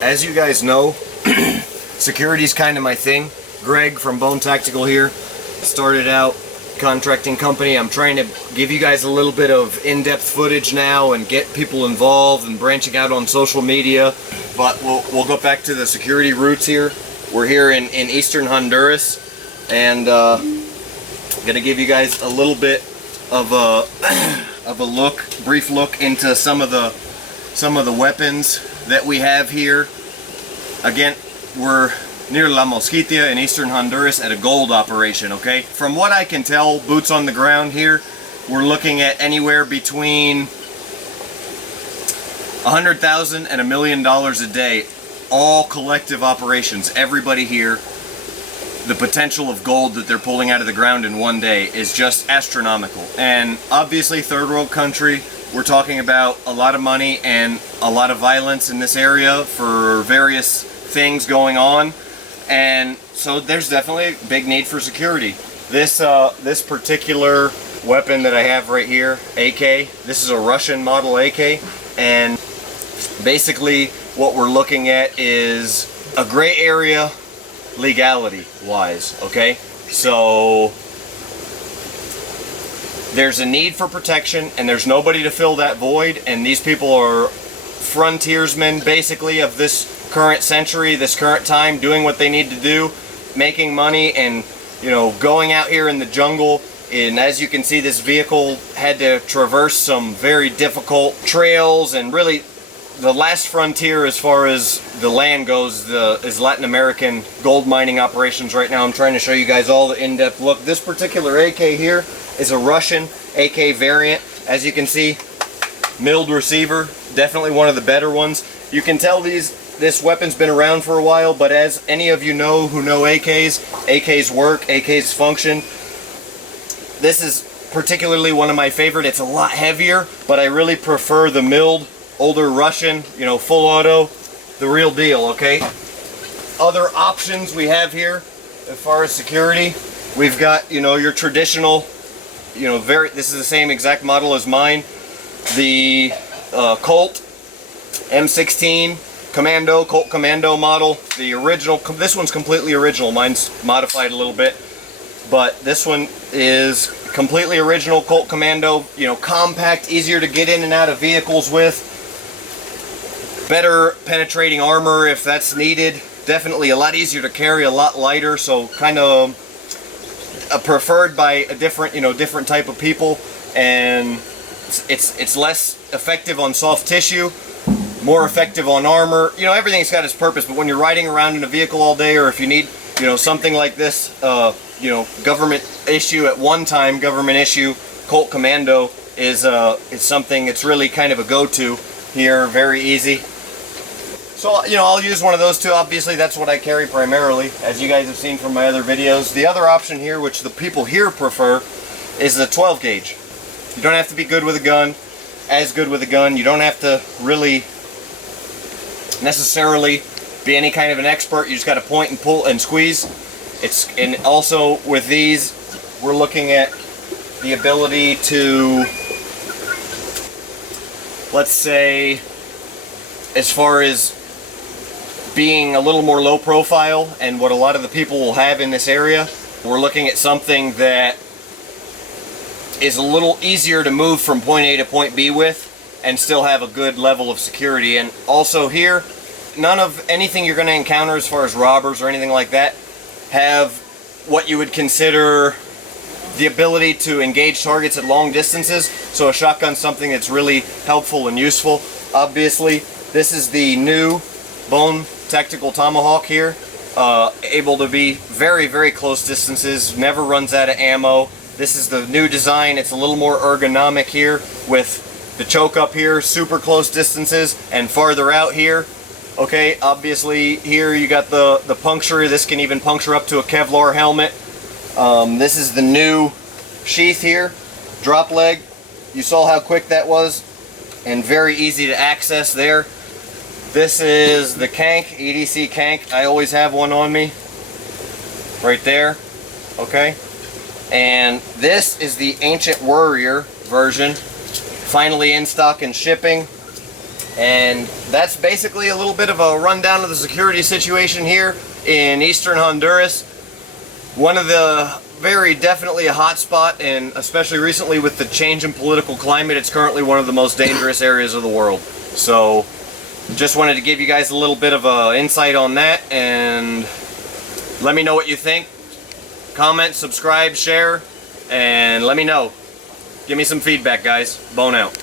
As you guys know, security is kind of my thing. Greg from Bone Tactical here. Started out contracting company. I'm trying to give you guys a little bit of in-depth footage now and get people involved and branching out on social media. But we'll go back to the security roots here. We're here in eastern Honduras, and gonna give you guys a little bit of a brief look into some of the weapons that we have here. Again, we're near La Mosquitia in eastern Honduras at a gold operation, okay? From what I can tell, boots on the ground here, we're looking at anywhere between $100,000 and $1 million a day. All collective operations, everybody here. The potential of gold that they're pulling out of the ground in one day is just astronomical. And obviously, third world country, we're talking about a lot of money and a lot of violence in this area for various things going on, and so there's definitely a big need for security. This particular weapon that I have right here, AK, this is a Russian model AK, and basically what we're looking at is a gray area legality wise, okay? So there's a need for protection, and there's nobody to fill that void, and these people are frontiersmen basically of this current century, this current time, doing what they need to do, making money, and going out here in the jungle. And as you can see, this vehicle had to traverse some very difficult trails, and really the last frontier as far as the land goes is Latin American gold mining operations right now. I'm trying to show you guys all the in-depth look. This particular AK here is a Russian AK variant. As you can see, milled receiver, definitely one of the better ones. You can tell this weapon's been around for a while, but as any of you know who know AKs work, AKs function. This is particularly one of my favorite. It's a lot heavier, but I really prefer the milled, older Russian, full auto, the real deal, okay? Other options we have here as far as security, we've got, your traditional, this is the same exact model as mine, the Colt M16 Colt Commando model, the original. This one's completely original. Mine's modified a little bit, but this one is completely original Colt Commando. Compact, easier to get in and out of vehicles with. Better penetrating armor if that's needed. Definitely a lot easier to carry, a lot lighter. So kind of preferred by a different type of people, and it's less effective on soft tissue, more effective on armor. Everything's got its purpose, but when you're riding around in a vehicle all day, or if you need, something like this, government issue at one time, Colt Commando is something it's really kind of a go-to here, very easy. So, I'll use one of those two. Obviously, that's what I carry primarily, as you guys have seen from my other videos. The other option here, which the people here prefer, is the 12 gauge. You don't have to be good with a gun, as good with a gun. You don't have to really necessarily be any kind of an expert. You just got to point and pull and squeeze. And also with these, we're looking at the ability to, let's say, as far as being a little more low profile, and what a lot of the people will have in this area, we're looking at something that is a little easier to move from point A to point B with and still have a good level of security. And also here, none of anything you're going to encounter as far as robbers or anything like that have what you would consider the ability to engage targets at long distances. So a shotgun's something that's really helpful and useful. Obviously, this is the new Bone Tactical Tomahawk here, able to be very, very close distances, never runs out of ammo. This is the new design. It's a little more ergonomic here with the choke up here, super close distances, and farther out here. Okay, obviously here you got the puncture. This can even puncture up to a Kevlar helmet. This is the new sheath here, drop leg. You saw how quick that was, and very easy to access there. This is the Kank, EDC Kank. I always have one on me, right there, okay? And this is the Ancient Warrior version, finally in stock and shipping. And that's basically a little bit of a rundown of the security situation here in eastern Honduras. One of the very definitely a hot spot, and especially recently with the change in political climate, it's currently one of the most dangerous areas of the world. So just wanted to give you guys a little bit of a insight on that, and let me know what you think. Comment, subscribe, share, and let me know. Give me some feedback, guys. Bone out.